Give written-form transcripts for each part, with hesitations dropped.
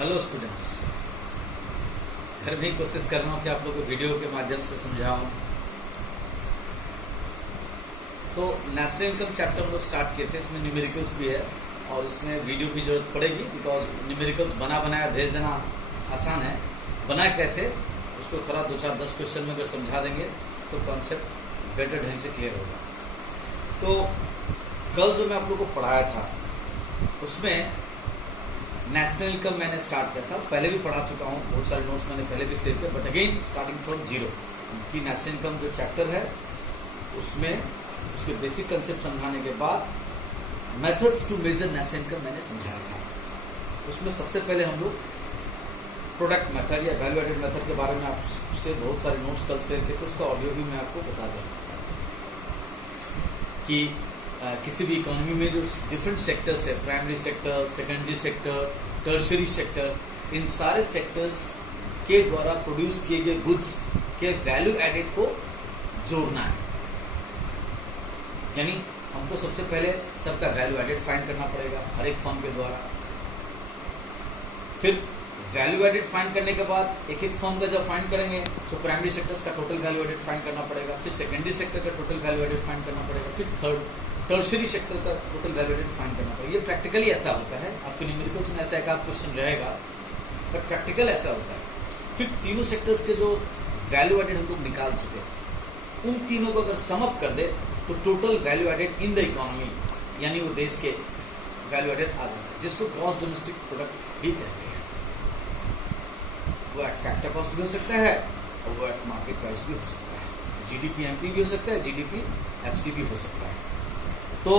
Hello students, फिर भी कोशिश कर रहा हूँ कि आप लोग को वीडियो के माध्यम से समझाऊं। तो नेशनल इनकम चैप्टर हम लोग स्टार्ट किए थे, इसमें न्यूमेरिकल्स भी है और इसमें वीडियो की जरूरत पड़ेगी बिकॉज न्यूमेरिकल्स बना बनाया भेज देना आसान है। बना कैसे उसको थोड़ा 2-4-10 क्वेश्चन में अगर समझा देंगे तो कॉन्सेप्ट बेटर ढंग से क्लियर होगा। तो कल जो मैं आप लोग को पढ़ाया था उसमें नेशनल इनकम मैंने स्टार्ट किया था, पहले भी पढ़ा चुका हूँ, बहुत सारे नोट्स मैंने पहले भी सेव किया, but again starting from zero कि नेशनल इनकम जो चैप्टर है उसमें उसके बेसिक कंसेप्ट समझाने के बाद methods to measure national income मैंने समझाया था। उसमें सबसे पहले हम लोग प्रोडक्ट मेथड या वैल्यू एडेड मेथड के बारे में आपसे बहुत सारे नोट्स कल शेयर किए थे, उसका ऑडियो भी मैं आपको बता दें कि किसी भी इकोनॉमी में जो डिफरेंट सेक्टर्स है, primary sector, secondary sector, tertiary sector, इन सारे सेक्टर्स के द्वारा प्रोड्यूस किए गए गुड्स के वैल्यू एडेड को जोड़ना है। यानी हमको सबसे पहले सबका वैल्यू एडेड फाइंड करना पड़ेगा हर एक फर्म के द्वारा। फिर वैल्यू एडेड फाइंड करने के बाद एक एक फर्म का जब फाइंड करेंगे तो प्राइमरी सेक्टर्स का टोटल वैल्यू एडेड फाइंड करना पड़ेगा, फिर सेकेंडरी सेक्टर का टोटल वैल्यू एडेड फाइंड करना पड़ेगा, फिर टर्शरी सेक्टर का टोटल वैल्यू एडेड फाइंड करना पड़ेगा। ये प्रैक्टिकली ऐसा होता है, आपके न्यूमेरिकल्स में ऐसा एक आध क्वेश्चन रहेगा, बट प्रैक्टिकल ऐसा होता है। फिर तीनों सेक्टर्स के जो वैल्यू एडेड हम लोग निकाल चुके हैं उन तीनों को अगर सम अप कर दे तो total value added in the economy यानी वो देश के वैल्यू एडेड आ जाता है, जिसको ग्रॉस डोमेस्टिक प्रोडक्ट भी कहते हैं। वो एट फैक्टर कॉस्ट भी हो सकता है और वो एट मार्केट प्राइस भी हो सकता है, जीडीपी एमपी भी हो सकता है, जीडीपी एफसी भी हो सकता है। तो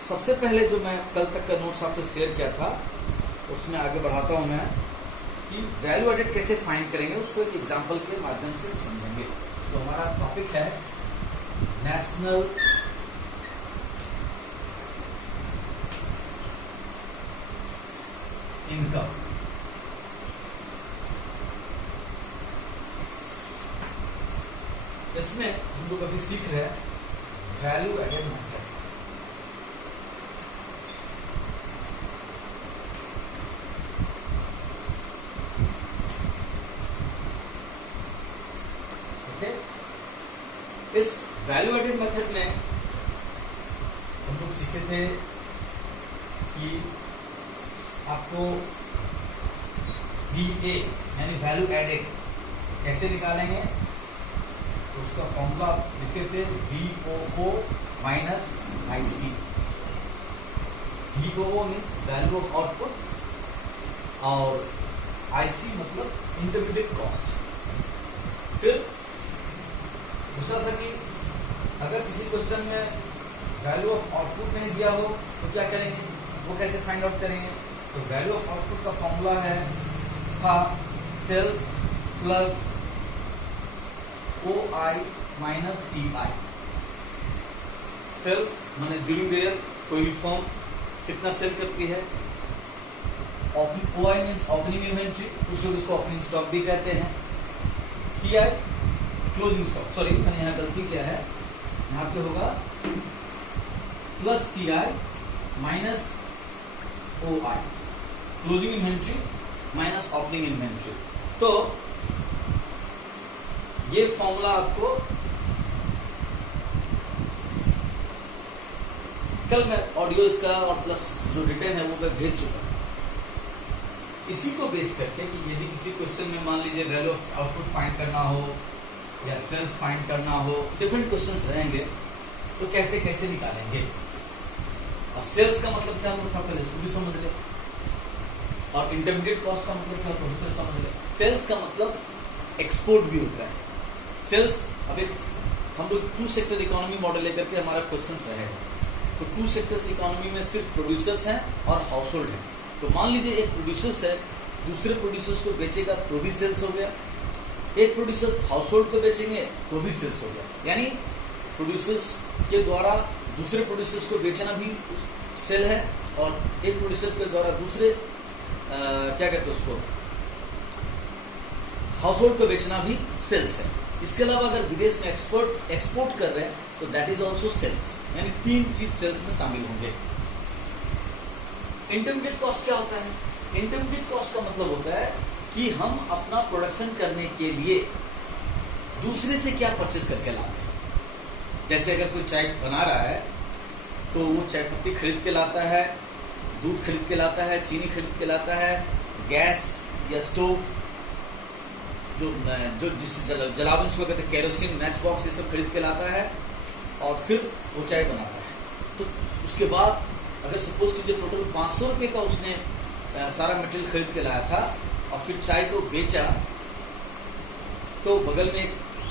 सबसे पहले जो मैं कल तक का नोट्स आपसे शेयर किया था उसमें आगे बढ़ाता हूं मैं कि वैल्यू एडेड कैसे फाइंड करेंगे, उसको एक एग्जांपल के माध्यम से समझेंगे। तो हमारा टॉपिक है नेशनल इनकम। इसमें हम लोग अभी सीख रहे हैं वैल्यू एडेड मेथड। ओके, इस वैल्यू एडेड मेथड में हम लोग सीखे थे कि आपको VA यानी वैल्यू एडेड कैसे निकालेंगे। तो उसका फॉर्मूला लिखे थे VOO minus IC। VOO means value of output और IC मतलब इंटरमीडिएट कॉस्ट। फिर दूसरा था कि अगर किसी क्वेश्चन में वैल्यू ऑफ आउटपुट नहीं दिया हो तो क्या करेंगे, वो कैसे फाइंड आउट करेंगे। तो वैल्यू ऑफ आउटपुट का फॉर्मूला था sales plus OI minus CI। Sales माने ड्यूरिंग द ईयर कोई भी फर्म कितना सेल करती है। OI मीन्स ओपनिंग इन्वेंट्री, कुछ लोग इसको ओपनिंग स्टॉक भी कहते हैं। CI क्लोजिंग स्टॉक, सॉरी मैंने यहाँ गलती किया है, यहाँ पे होगा plus CI minus OI, closing inventory minus opening inventory. तो ये फॉर्मूला आपको कल मैं ऑडियो इसका और प्लस जो रिटर्न है वो मैं भेज चुका हूं। इसी को बेस करके कि यदि किसी क्वेश्चन में मान लीजिए वैल्यू ऑफ आउटपुट फाइंड करना हो या सेल्स फाइंड करना हो, डिफरेंट क्वेश्चंस रहेंगे, तो कैसे कैसे निकालेंगे। और सेल्स का मतलब क्या होता है पहले इसको भी समझ ले, और इंटरमीडिएट कॉस्ट का मतलब क्या होता है समझ ले। सेल्स का मतलब एक्सपोर्ट भी होता है। सेल्स, अब एक हम लोग 2 सेक्टर इकोनॉमी मॉडल लेकर के हमारा क्वेश्चंस रहेगा। तो 2 सेक्टर्स इकोनॉमी में सिर्फ प्रोड्यूसर्स हैं और हाउस होल्ड है। तो मान लीजिए एक प्रोड्यूसर्स है, दूसरे प्रोड्यूसर्स को बेचेगा तो भी सेल्स हो गया, एक प्रोड्यूसर्स हाउस होल्ड को बेचेंगे तो भी सेल्स हो गया। यानी प्रोड्यूसर्स के द्वारा दूसरे प्रोड्यूसर्स को बेचना भी सेल है और एक प्रोड्यूसर के द्वारा दूसरे क्या कहते हैं उसको हाउस होल्ड को बेचना भी सेल्स है। इसके अलावा अगर विदेश में एक्सपोर्ट कर रहे हैं तो दैट इज ऑल्सो सेल्स, यानी 3 चीज सेल्स में शामिल होंगे। इंटरमीडिएट कॉस्ट क्या होता है? इंटरमीडिएट कॉस्ट का मतलब होता है कि हम अपना प्रोडक्शन करने के लिए दूसरे से क्या परचेज करके लाते हैं। जैसे अगर कोई चाय बना रहा है तो वो चाय पत्ती खरीद के लाता है, दूध खरीद के लाता है, चीनी खरीद के लाता है, गैस या स्टोव जो जिससे जलावन को कहते हैं, केरोसिन, मैच बॉक्स, ये सब खरीद के लाता है और फिर वो चाय बनाता है। तो उसके बाद अगर सपोज कीजिए टोटल 500 रुपये का उसने सारा मटेरियल खरीद के लाया था और फिर चाय को बेचा, तो बगल में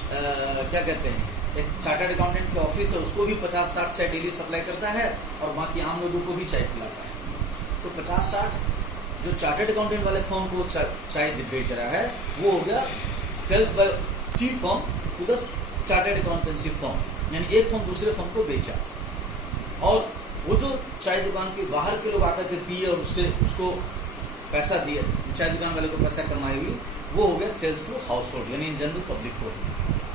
क्या कहते हैं, एक चार्टर्ड अकाउंटेंट के ऑफिस है, उसको भी 50-60 चाय डेली सप्लाई करता है और बाकी आम लोगों को भी चाय पिलाता है। तो 50-60 जो चार्टर्ड अकाउंटेंट वाले फर्म को चाय बेच रहा है, वो हो गया sales by the firm to the chartered accountancy firm, यानी एक फर्म दूसरे फर्म को बेचा। और वो जो चाय दुकान के बाहर के लोग आकर के पिए और उससे उसको पैसा दिए, चाय दुकान वाले को पैसा कमाई हुई, वो हो गया सेल्स टू हाउस होल्ड, यानी इन जनरल पब्लिक को।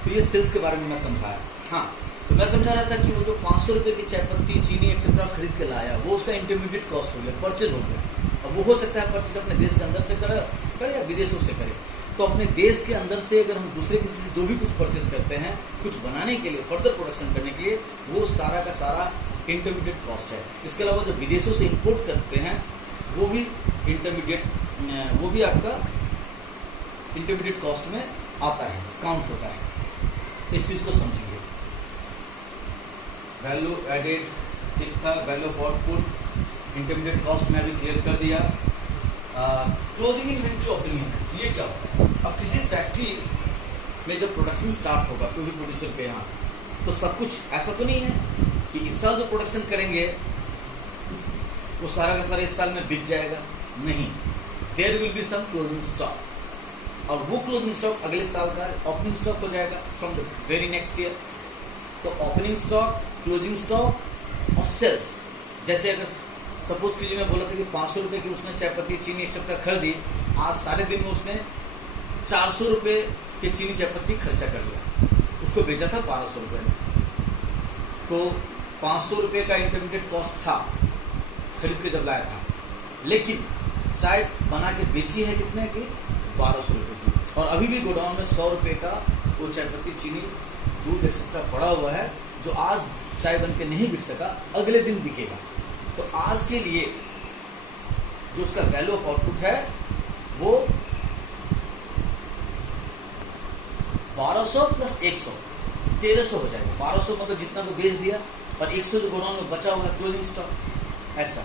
तो ये सेल्स के बारे में मैं समझाया। हाँ, तो मैं समझा रहा था कि वो जो 500 रुपये की चाय पत्ती, चीनी एक्सेट्रा खरीद के लाया, वो उसका इंटरमीडिएट कॉस्ट हो गया, परचेज हो गया। अब वो हो सकता है परचेज अपने देश के अंदर से करे या विदेशों से करे। तो अपने देश के अंदर से अगर हम दूसरे किसी से जो भी कुछ परचेज करते हैं कुछ बनाने के लिए, फर्दर प्रोडक्शन करने के लिए, वो सारा का सारा इंटरमीडिएट कॉस्ट है। इसके अलावा जो विदेशों से इंपोर्ट करते हैं वो भी इंटरमीडिएट, वो भी आपका इंटरमीडिएट कॉस्ट में आता है, काउंट होता है। इस चीज को समझिए। वैल्यू एडेड ठीक था, value of output, intermediate cost में अभी क्लियर कर दिया। क्लोजिंग इन्वेंट्री, ओपनिंग इन्वेंट्री, ये क्या होता है? अब किसी फैक्ट्री में जब प्रोडक्शन स्टार्ट होगा कोई भी प्रोड्यूसर के यहाँ, तो सब कुछ ऐसा तो नहीं है कि इस साल जो प्रोडक्शन करेंगे वो सारा का सारा इस साल में बिक जाएगा, नहीं। There will be some closing stock, और वो क्लोजिंग स्टॉक अगले साल का ओपनिंग स्टॉक हो जाएगा from the very next year. तो ओपनिंग स्टॉक, क्लोजिंग स्टॉक और सेल्स, जैसे अगर सपोज कीजिए मैं बोला था कि 500 रुपये की उसने चाय पत्ती, चीनी एक्सेट्रा खरीदी, आज सारे दिन में उसने 400 रुपये की चीनी चाय पत्ती खर्चा कर लिया, उसको बेचा था 1200 रुपये में। तो 500 रुपये का इंटरमीडिएट कॉस्ट था खरीद के जब लाया था, लेकिन चाय बना के बेची है कितने की? 1200 रुपये की। और अभी भी गोडाउन में 100 रुपये का वो चाय पत्ती, चीनी, दूध एक्सेट्रा पड़ा हुआ है, जो आज चाय बन के नहीं बिक सका, अगले दिन बिकेगा। तो आज के लिए जो उसका वैल्यू ऑफ आउटपुट है वो 1200 प्लस 100 1300 हो जाएगा। 1200 मतलब जितना को बेच दिया और 100 जो गोडाउन में बचा हुआ है क्लोजिंग स्टॉक, ऐसा।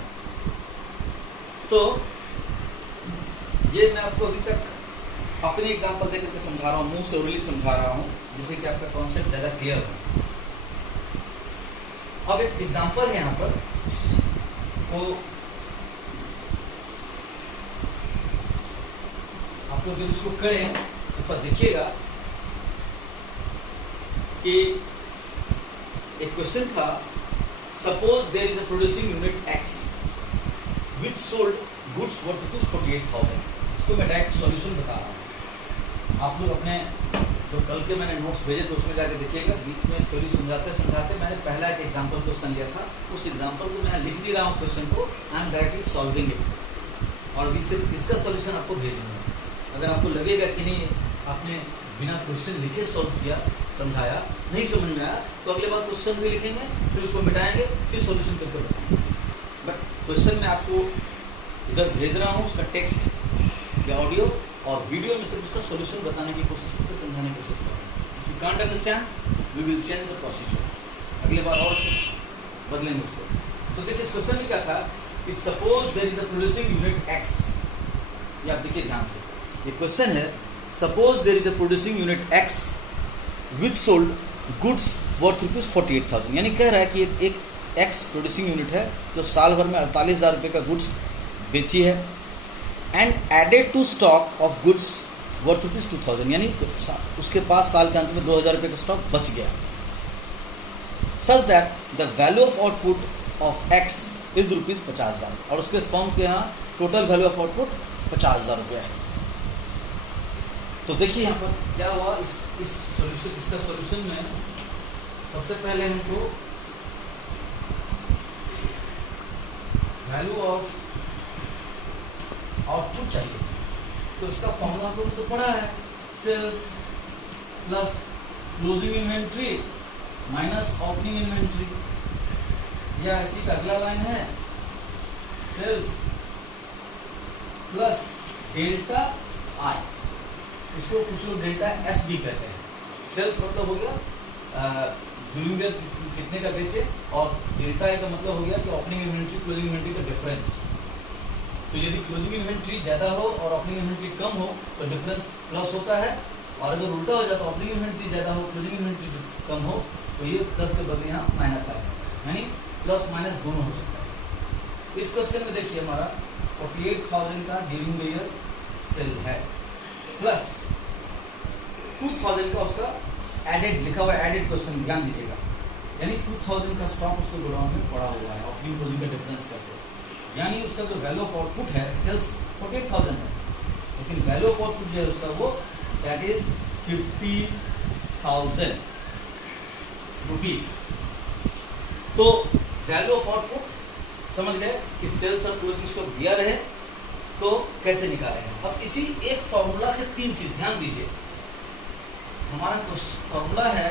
तो ये मैं आपको अभी तक अपने एग्जांपल देकर के समझा रहा हूँ, मुंह से ओरली समझा रहा हूँ, जिससे कि आपका कॉन्सेप्ट ज्यादा क्लियर हो। अब एक एग्जांपल है यहाँ पर, तो आप लोग जब इसको करें तो देखिएगा कि एक क्वेश्चन था, suppose there is a producing unit X which sold goods worth ₹48,000। इसको मैं डायरेक्ट सॉल्यूशन बता रहा हूँ। आप लोग अपने जो कल के मैंने नोट्स भेजे थे उसमें जाकर देखिएगा, बीच में थ्योरी समझाते समझाते मैंने पहला एक एग्जांपल क्वेश्चन लिया था, उस एग्जांपल को मैं लिख नहीं रहा हूँ क्वेश्चन को, I am directly solving it, और सिर्फ इसका सॉल्यूशन आपको भेजूंगा। अगर आपको लगेगा कि नहीं आपने बिना क्वेश्चन लिखे सॉल्व किया, समझाया, नहीं समझ में आया, तो अगले बार क्वेश्चन भी लिखेंगे, फिर उसको मिटाएंगे, फिर सॉल्यूशन करके बताएंगे। बट क्वेश्चन मैं आपको इधर भेज रहा हूँ, उसका टेक्स्ट या ऑडियो और वीडियो में सिर्फ उसका सॉल्यूशन बताने की कोशिश करके समझाने की कोशिश करेंगे। If you can't understand we will change the procedure, अगले बार और बदलेंगे उसको। तो देखिए इस क्वेश्चन में क्या था कि suppose there is a producing unit X, ये आप देखिए ध्यान से, ये क्वेश्चन है, suppose there is a producing unit X which sold goods worth ₹48,000, यानी कह रहा है कि एक एक्स प्रोड्यूसिंग यूनिट है जो साल भर में 48,000 रुपये का गुड्स बेची है, and added to stock of goods worth ₹2,000, यानी उसके पास साल के अंत में 2,000 रुपये का स्टॉक बच गया, such that the value of output of x is ₹50,000, और उसके फर्म के यहाँ टोटल वैल्यू ऑफ आउटपुट 50,000 रुपये है। तो देखिए यहाँ पर क्या हुआ, इस सॉल्यूशन, इसका सॉल्यूशन में सबसे पहले हमको वैल्यू ऑफ आउटपुट चाहिए, तो इसका फॉर्मूला आपको तो पड़ा है, sales plus closing inventory minus opening inventory, या इसी का अगला लाइन है सेल्स प्लस डेल्टा आई, इसको कुछ लोग डेल्टा एस भी कहते हैं। सेल्स मतलब हो गया ड्यूरिंग द कितने का बेचे, और डेल्टा आई का मतलब हो गया कि ओपनिंग इन्वेंट्री क्लोजिंग इन्वेंट्री का डिफरेंस। तो यदि क्लोजिंग इन्वेंट्री ज्यादा हो और ओपनिंग इन्वेंट्री कम हो तो डिफरेंस प्लस होता है, और अगर उल्टा हो जाए तो ओपनिंग इन्वेंट्री ज्यादा हो क्लोजिंग इन्वेंट्री कम हो तो ये प्लस के बदले यहाँ माइनस आएगा, यानी प्लस माइनस दोनों हो सकता है। इस क्वेश्चन में देखिए हमारा 48,000 का ड्यूरिंग द ईयर सेल है, प्लस 2,000 का उसका एडेड लिखा हुआ है, एडेड क्वेश्चन ध्यान दीजिएगा, यानी 2,000 का स्टॉक उसको गोडाउन में पड़ा हुआ है ओपनिंग क्लोजिंग का डिफरेंस करके, यानी उसका जो वैल्यू ऑफ आउटपुट है सेल्स 48,000 है, लेकिन वैल्यू ऑफ आउटपुट जो है उसका वो दैट इज 50,000 रुपीज। तो वैल्यू ऑफ आउटपुट समझ गए कि सेल्स और क्लोजिंग स्टॉक दिया रहे तो कैसे निकालेंगे। अब इसी एक फॉर्मूला से तीन चीज ध्यान दीजिए, हमारा फॉर्मूला है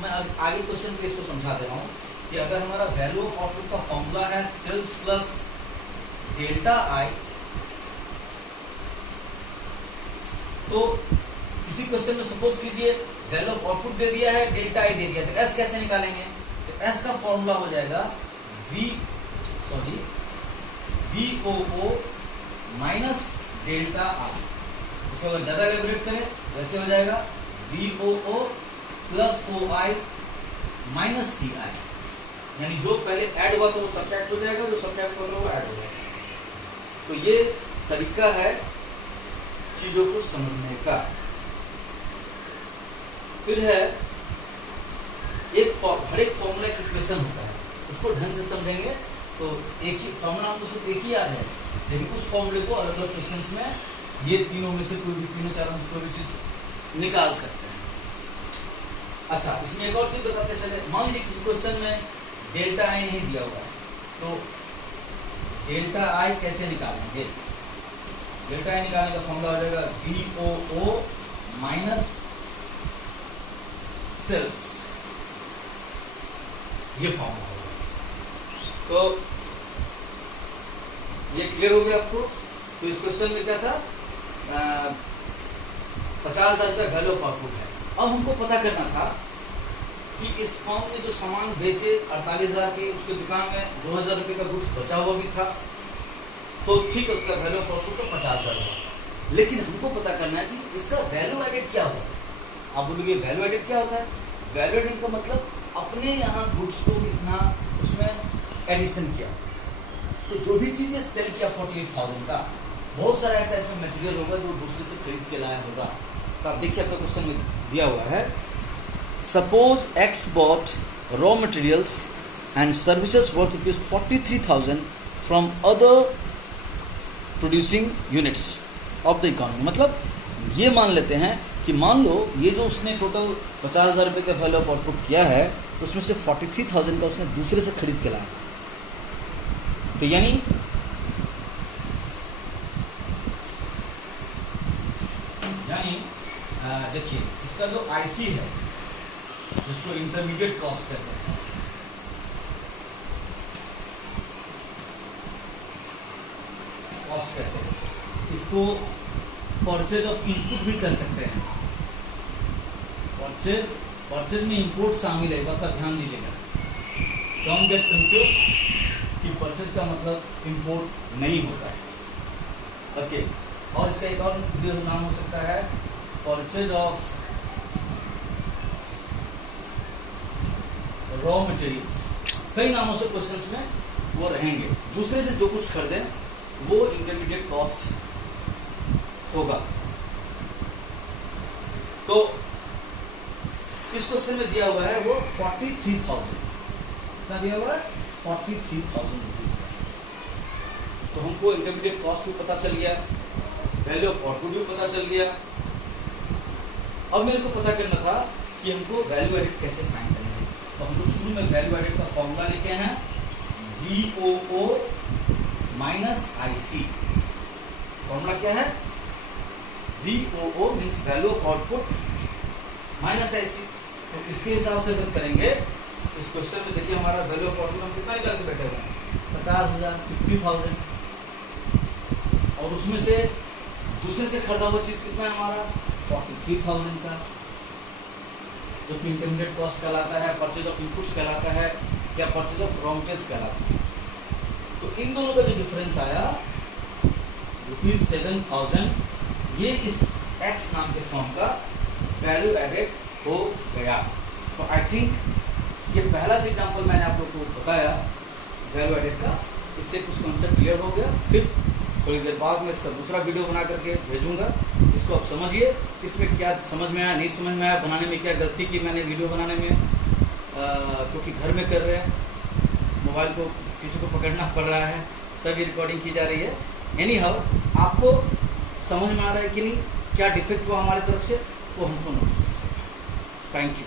मैं आगे क्वेश्चन में इसको समझा दे रहा हूं कि अगर हमारा वैल्यू ऑफ आउटपुट का फॉर्मूला है सेल्स प्लस डेल्टा आई, तो किसी क्वेश्चन में सपोज कीजिए वैल्यू ऑफ आउटपुट दे दिया है, डेल्टा आई दे दिया, तो एस कैसे निकालेंगे? तो एस का फॉर्मूला हो जाएगा VOO माइनस डेल्टा आई। इसको अगर ज्यादा एलेबोरेट करें वैसे हो जाएगा VOO plus OI minus CI, यानी जो पहले ऐड हुआ तो वो सब्ट्रैक्ट हो जाएगा, जो सब्ट्रैक्ट होगा वो ऐड हो जाएगा। तो ये तरीका है चीजों को समझने का। फिर है हर एक फॉर्मूला एक इक्वेशन होता है, उसको ढंग से समझेंगे तो एक ही फॉर्मूला हमको सिर्फ एक ही याद है, लेकिन उस फॉर्मूले को अलग अलग क्वेश्चंस में ये तीनों में से कोई भी, तीनों चारों में से कोई भी चीज निकाल सकते हैं। अच्छा, इसमें एक और चीज बताते चले, मान लीजिए किसी क्वेश्चन में डेल्टा आई नहीं दिया हुआ है, तो डेल्टा आई कैसे निकालेंगे? डेल्टा आई निकालने का फॉर्मूला हो जाएगा VOO माइनस सेल्स, ये फॉर्मूला होगा। तो ये क्लियर हो गया आपको? तो इस क्वेश्चन में क्या था, 50,000 का वैल्यू ऑफ आउटपुट है। अब हमको पता करना था कि इस फॉर्म ने जो सामान बेचे 48,000 के, उसके दुकान में 2,000 रुपए का गुड्स बचा हुआ भी था, तो ठीक है उसका वैल्यू ऑफ आउटपुट तो 50,000 हुआ, लेकिन हमको पता करना है कि इसका वैल्यू एडेड क्या होगा। आप बोलोगे वैल्यू एडेड क्या होता है? वैल्यू एडेड का मतलब अपने यहाँ गुड्स को कितना उसमें एडिशन किया, तो जो भी चीजें सेल किया 48,000 का, बहुत सारा ऐसा इसमें मटेरियल होगा जो दूसरे से खरीद के लाया होगा। तो आप देखिए आपका क्वेश्चन में दिया हुआ है, suppose X bought raw materials and services worth ₹43,000 from other producing units of the economy. मतलब ये मान लेते हैं कि मान लो ये जो उसने टोटल 50,000 रुपए का वैल्यू ऑफ आउटपुट किया है, उसमें से 43,000 का उसने दूसरे से खरीद के लाया। तो यानी देखिए इसका जो आईसी है, जिसको इंटरमीडिएट कॉस्ट कहते हैं, इसको परचेज ऑफ इनपुट भी कर सकते हैं। परचेज में इंपोर्ट शामिल है, बात ध्यान दीजिएगा, डोंट गेट कंफ्यूज कि परचेज का मतलब इंपोर्ट नहीं होता है। ओके, और इसका एक और नाम हो सकता है परचेज ऑफ रॉ मटेरियल्स। कई नामों से क्वेश्चंस में वो रहेंगे। दूसरे से जो कुछ खरीदे वो इंटरमीडिएट कॉस्ट होगा। तो इस क्वेश्चन में दिया हुआ है वो 43,000, कितना दिया हुआ है? 43,000 रुपीज। तो हमको इंटरमीडिएट कॉस्ट भी पता चल गया, वैल्यू ऑफ आउटपुट भी पता चल गया। अब मेरे को पता करना था कि हमको वैल्यू एडेड कैसे फाइंड करना है। तो हम लोग शुरू में वैल्यू एडेड का फॉर्मूला लिखे हैं VOO माइनस IC। फॉर्मूला क्या है? VOO means value of output minus IC। तो इसके हिसाब से अगर करेंगे इस क्वेश्चन में देखिए हमारा वैल्यू ऑफ आउटपुट हम कितना निकाल के बैठे हुए हैं? 50,000, 50,000। और उसमें से दूसरे से खरीदा हुआ चीज कितना है हमारा? 43,000 का, जो कि इंटरमीडिएट कॉस्ट कहलाता है, परचेज ऑफ इनपुट्स कहलाता है, या परचेज ऑफ रॉ मटेरियल्स कहलाता है। तो इन दोनों का जो डिफरेंस आया ₹7,000, ये इस X नाम के फॉर्म का वैल्यू एडेड हो गया। तो आई थिंक ये पहला जो एग्जाम्पल मैंने आप लोग को बताया वैल्यू एडेड का, इससे कुछ कॉन्सेप्ट क्लियर हो गया। फिर थोड़ी देर बाद में इसका दूसरा वीडियो बना करके भेजूंगा, इसको आप समझिए, इसमें क्या समझ में आया, नहीं समझ में आया, बनाने में क्या गलती की मैंने वीडियो बनाने में, क्योंकि घर में कर रहे हैं, मोबाइल को किसी को पकड़ना पड़ रहा है, तभी रिकॉर्डिंग की जा रही है। एनी हाउ, आपको समझ में आ रहा है कि नहीं, क्या डिफेक्ट हुआ हमारी तरफ से, वो हमको नोटिस कीजिएगा। Thank you.